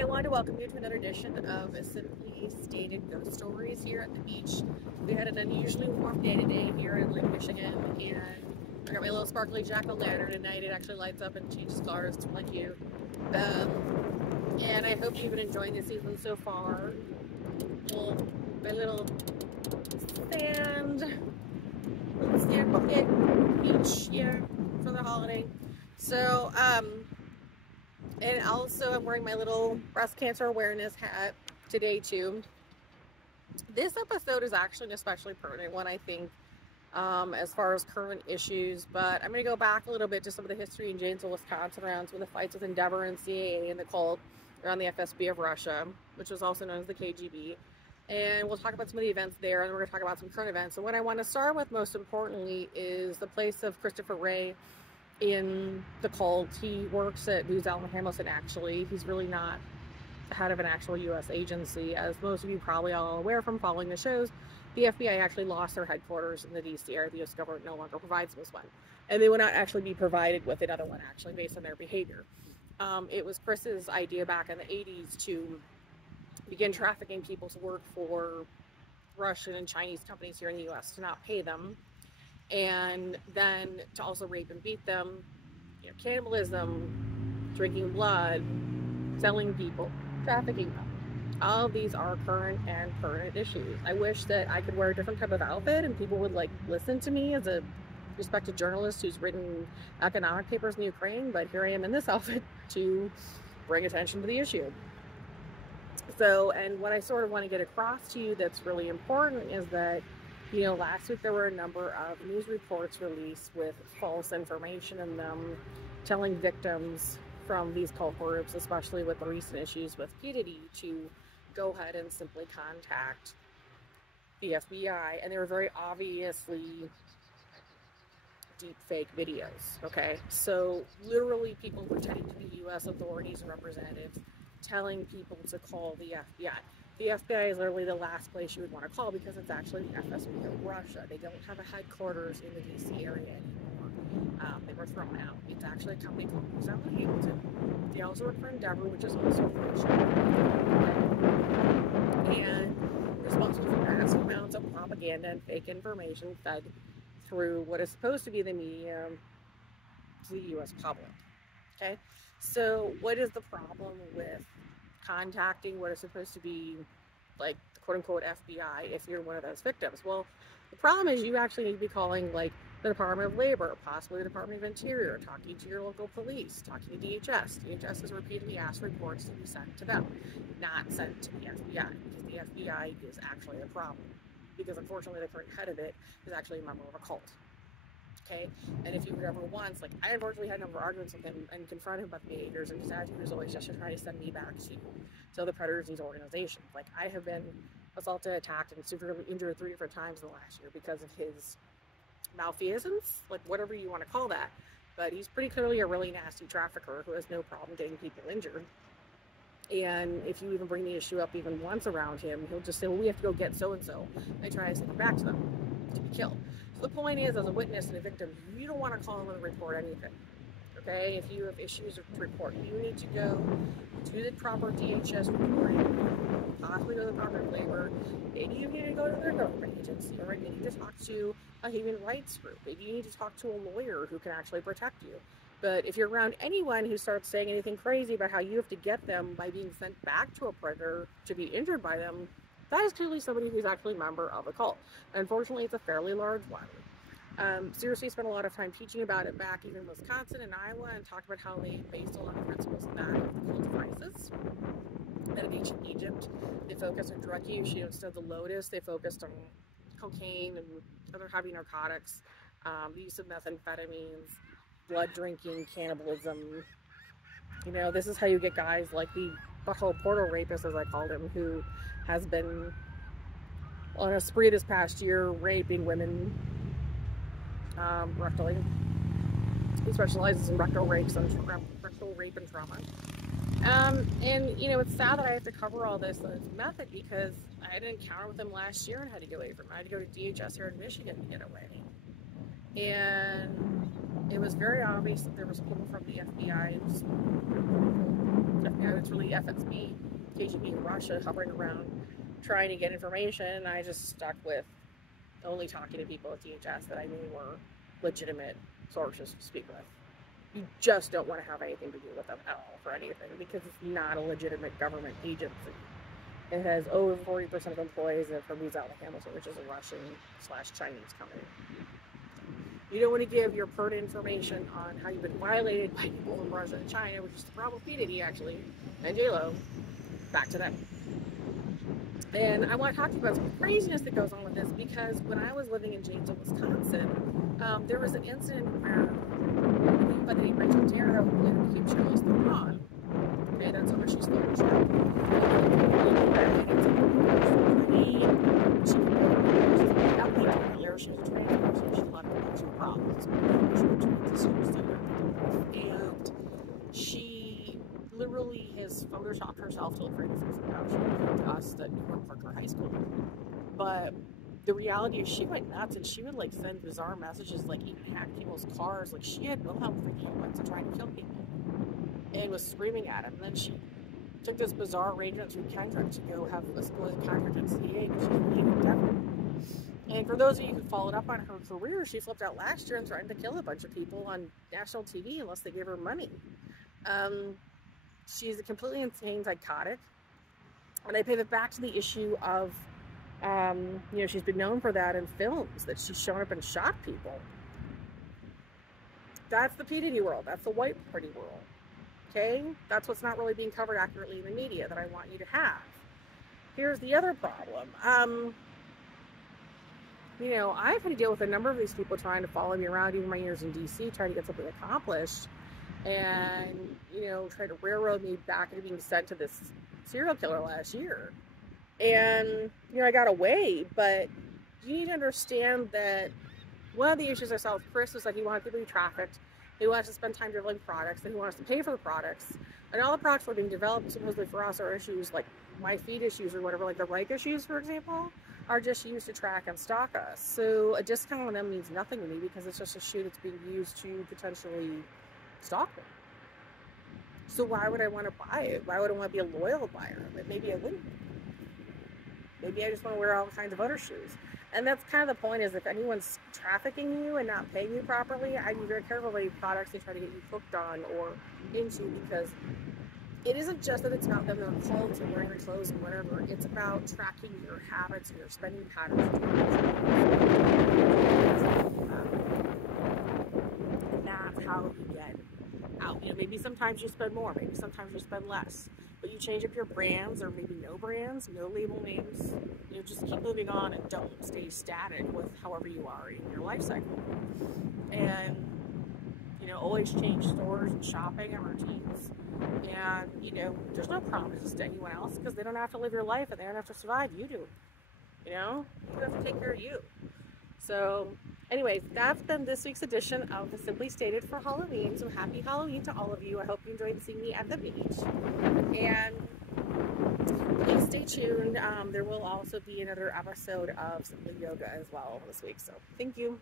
I wanted to welcome you to another edition of Simply Stated Ghost Stories here at the beach. We had an unusually warm day today here in Lake Michigan, and I got my little sparkly jack-o'-lantern tonight. It actually lights up and changes colors like you. And I hope you've been enjoying the season so far. My little sand bucket beach here for the holiday. So, and also I'm wearing my little breast cancer awareness hat today too. This episode is actually an especially pertinent one, I think, as far as current issues, but I'm going to go back a little bit to some of the history in Janesville, Wisconsin, around some of the fights with Endeavor and CAA and the cult around the FSB of Russia, which was also known as the KGB. And we'll talk about some of the events there, and we're going to talk about some current events. So what I want to start with most importantly is the place of Christopher Wray in the cult. He works at Booz Allen Hamilton, actually. He's really not the head of an actual U.S. agency. As most of you probably all are aware from following the shows, the FBI actually lost their headquarters in the D.C. area. The U.S. government no longer provides this one. And they will not actually be provided with another one, actually, based on their behavior. It was Chris's idea back in the 80s to begin trafficking people to work for Russian and Chinese companies here in the U.S. to not pay them, and then to also rape and beat them, cannibalism, drinking blood, selling people, trafficking them. All of these are current and pertinent issues. I wish that I could wear a different type of outfit and people would listen to me as a respected journalist who's written economic papers in Ukraine, but here I am in this outfit to bring attention to the issue. So, and what I sort of want to get across to you that's really important is that, last week there were a number of news reports released with false information in them, telling victims from these cult groups, especially with the recent issues with P. to go ahead and simply contact the FBI. And they were very obviously deep fake videos, okay? So literally people pretending to be U.S. authorities and representatives telling people to call the FBI. The FBI is literally the last place you would want to call because it's actually the FSB of Russia. They don't have a headquarters in the D.C. area anymore. They were thrown out. It's actually a company called Booz Allen Hamilton. They also work for Endeavor, which is also Russia, and responsible for massive amounts of propaganda and fake information fed through what is supposed to be the media to the U.S. public. Okay, so what is the problem with contacting what is supposed to be the quote-unquote FBI if you're one of those victims? Well, the problem is you actually need to be calling the Department of Labor, possibly the Department of Interior, talking to your local police, talking to DHS. DHS has repeatedly asked reports to be sent to them, not sent to the FBI, because the FBI is actually a problem. Because unfortunately the current head of it is actually a member of a cult. Okay, and if you were ever once, I unfortunately had a number of arguments with him and confronted him about the behaviors, and his attitude was always just to try to send me back to the predators of these organizations. I have been assaulted, attacked, and severely injured 3 different times in the last year because of his malfeasance, whatever you want to call that. But he's pretty clearly a really nasty trafficker who has no problem getting people injured. And if you even bring the issue up even once around him, he'll just say, well, we have to go get so-and-so. And try to send it back to them to be killed. So the point is, as a witness and a victim, you don't want to call them and report anything. Okay? If you have issues to report, you need to go to the proper DHS reporting, possibly go to the Department of Labor. Maybe you need to go to their government agency, or you need to talk to a human rights group. Maybe you need to talk to a lawyer who can actually protect you. But if you're around anyone who starts saying anything crazy about how you have to get them by being sent back to a predator to be injured by them, that is clearly somebody who's actually a member of a cult. Unfortunately, it's a fairly large one. Seriously spent a lot of time teaching about it back even in Wisconsin and Iowa, and talked about how they based a lot of principles on that of the cult of ISIS. And in ancient Egypt, they focused on drug use. Instead of the lotus, they focused on cocaine and other heavy narcotics, the use of methamphetamines, blood drinking, cannibalism. This is how you get guys like the whole portal rapist, as I called him, who has been on a spree this past year raping women rectally. He specializes in rectal rape and trauma. And it's sad that I have to cover all this on its method because I had an encounter with him last year and had to get away from him. I had to go to DHS here in Michigan to get away. And it was very obvious that there was people from the FBI it's really FSB, KGB, Russia hovering around trying to get information. And I just stuck with only talking to people at DHS that I knew were legitimate sources to speak with. You just don't want to have anything to do with them at all for anything, because it's not a legitimate government agency. It has over 40% of employees from Hamilton, which is a Russian/Chinese company. You don't want to give your pertinent information on how you've been violated by people from Russia and China, which is the problem with P. Diddy, actually, and J-Lo, back to them. And I want to talk to you about some craziness that goes on with this, because when I was living in Janesville, Wisconsin, there was an incident where by the name Rachel Darrow, who later became Charlize Theron, okay, that's where she's still in charge. She was a trans person, she left with two problems. And she literally has photoshopped herself to look very different from how she looked to us that knew her from Parker High School. But the reality is she went nuts, and she would like send bizarre messages, like even hack people's cars. Like she had Wilhelm freaking went to trying to kill people and was screaming at him. And then she took this bizarre arrangement through contract to go have a split contract at CA because she's really indefinite. And for those of you who followed up on her career, she flipped out last year and threatened to kill a bunch of people on national TV unless they gave her money. She's a completely insane psychotic. And I pivot back to the issue of, she's been known for that in films, that she's shown up and shot people. That's the P. Diddy world. That's the white party world. Okay? That's what's not really being covered accurately in the media that I want you to have. Here's the other problem. I've had to deal with a number of these people trying to follow me around, even my years in DC, trying to get something accomplished, and, try to railroad me back into being sent to this serial killer last year. And, I got away, but you need to understand that one of the issues I saw with Chris was that he wanted to be trafficked, he wanted to spend time developing products, and he wanted us to pay for the products, and all the products were being developed supposedly for us are issues like my feed issues or whatever, like the like issues, for example, are just used to track and stalk us. So a discount on them means nothing to me, because it's just a shoe that's being used to potentially stalk them. So why would I want to buy it? Why would I want to be a loyal buyer? But maybe I wouldn't. Maybe I just want to wear all kinds of other shoes. And that's kind of the point, is if anyone's trafficking you and not paying you properly, I'd be very careful about any products they try to get you hooked on or into, because it isn't just that it's about them in clothes and wearing their clothes and whatever. It's about tracking your habits and your spending patterns. And that's how you get out. Maybe sometimes you spend more, maybe sometimes you spend less. But you change up your brands, or maybe no brands, no label names. Just keep moving on and don't stay static with however you are in your life cycle. And, always change stores and shopping and routines. And, there's no promises to anyone else, because they don't have to live your life and they don't have to survive. You do. You have to take care of you. So, anyways, that's been this week's edition of the Simply Stated for Halloween. So happy Halloween to all of you. I hope you enjoyed seeing me at the beach. And please stay tuned. There will also be another episode of Simply Yoga as well this week. So thank you.